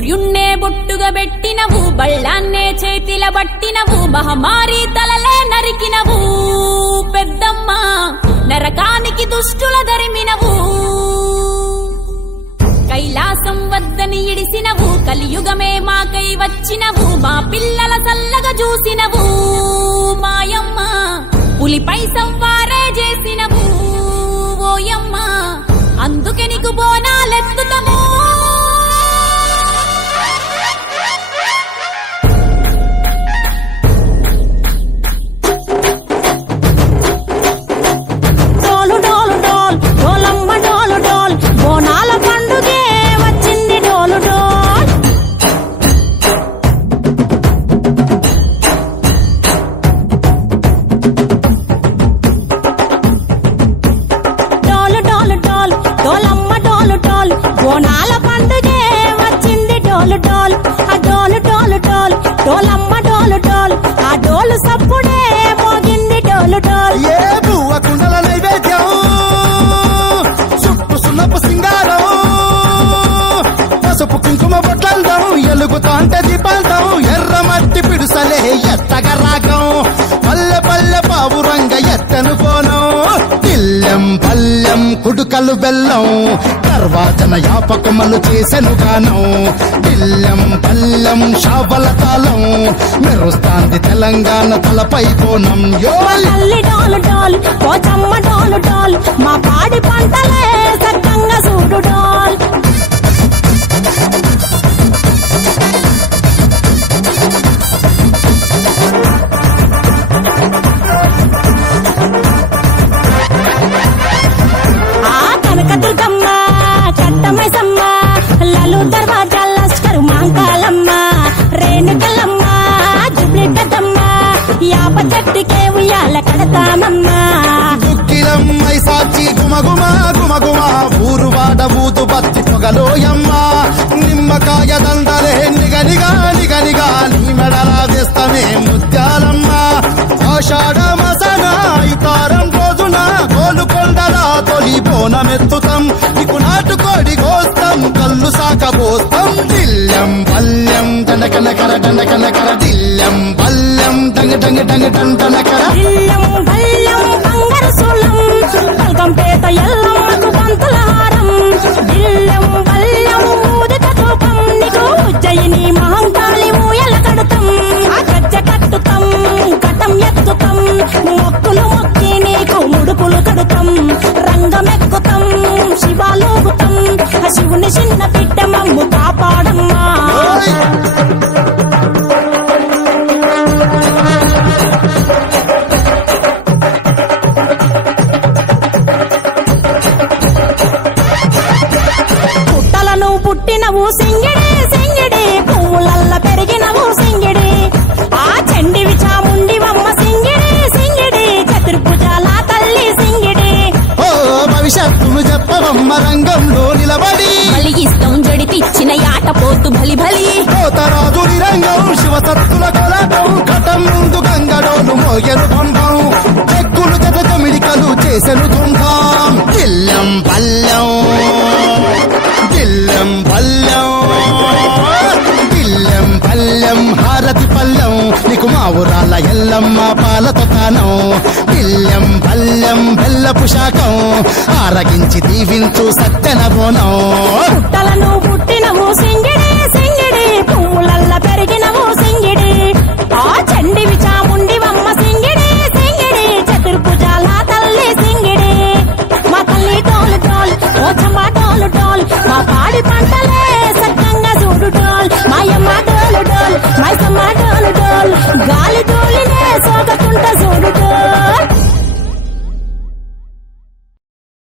సూర్యున్నే బొట్టుగా పెట్టినవు, బళ్ళాన్నే చేతిల బట్టినవు, మహమారి తలలే నరికినవు పెద్దమ్మ, నరకానికి దుష్టుల ధరిమినవు. కైలాసం వద్దని ఇడిసినవు, కలియుగమే మాకై వచ్చినవు, మా పిల్లల చల్లగా చూసినవు మాయమ్మ, పులిపై సవ్వారే చేసినవు ఓయమ్మ, అందుకే నీకు బోనాలెత్తుతాము. ఎలుగుతాంటే దీపాలతం ఎర్ర మట్టి పిడుసలే ఎత్తగా రాగం, పల్లె పల్లె పావురంగ ఎత్తను కోనం, తిల్లెం పల్లెం కుడుకలు బెల్లం, తర్వాతన యాపకమలు చేసెను గానం, తిల్లెం పల్లెం షాబల తాళం, మెరుస్తాంది తెలంగాణ తలపై కోనం. మా పాడి పంటలే సక్కంగా చూడు డోల్. కనకదుర్గమ్మ కట్టమైసమ్మ లలు దర్వాజా లస్కరు మాంకాలమ్మ రేణుకలమ్మ జుబ్లికమ్మ యాప చెట్టుకే ఉయ్యాల కడతామమ్మ. దుక్కిలమ్మై సాచి గుమగుమ గుమగుమ ఊరువాడ ఊతు బత్తి పొగలోయమ్మ, నిమ్మకాయ దండలే నిగనిగా నిగనిగా నీ మెడలా వేస్తమే ముత్యాలమ్మ. ఆషాఢ మసన ఇతారం రోజున గోలుకొండలా తొలి బోనమెత్తుతాం, నీకు నాటుకోడి కోస్తాం కళ్ళు సాకబోస్తాం. దిల్లెం పల్లెం దండకనకర దండకనకర దిల్లెం పల్లెం డంగ డంగ డంగ డండనకర పల్కంపేట ఎల్లమ్మకు పంతుల హారం, దిల్లెం బల్లెం ఊదిక తూపం, నీకు ఉజ్జయిని మహంకాళి ఊయల కడతాం, గజ్జ కట్టుతాం కటం ఎత్తుతాం, మొక్కులు మొక్కి నీకు ముడుపులు కడుతాం, రంగమెక్కుతాం శివాలోగుతాం, శివుని చిన్న బిడ్డ మమ్ము కాపాడమ్మా. పుట్టినవు సింగిడి సింగిడి, పువ్వులల్ల పెరిగినవు సింగిడి, ఆ చండివి చాముండివమ్మ సింగిడి సింగిడి, చతుర్భుజాల తల్లి సింగిడి. ఓ భవిష్యత్తును చెప్పవమ్మ రంగంలో నిలబడి, బలిగిస్తాం జడితిచ్చిన యాట పోతు బలి బలి, కోతరాజుడి రంగం శివసత్తుల కొలటం, ఘటం ముందు గంగడోలు మోయను బంధం, ఎక్కులు జత తమిడికలు చేసెను తుంటాం. దిల్లెం పల్లెం దిల్లెం పల్లెం దిల్లెం పల్లెం హారతి పల్లెం, నీకు మా ఊరాల ఎల్లమ్మ పాలతో కానం, దిల్లెం పల్లెం బెల్లపు శాఖం, ఆరగించి దీవించు సత్యన బోనం. పుట్టలను పుట్ట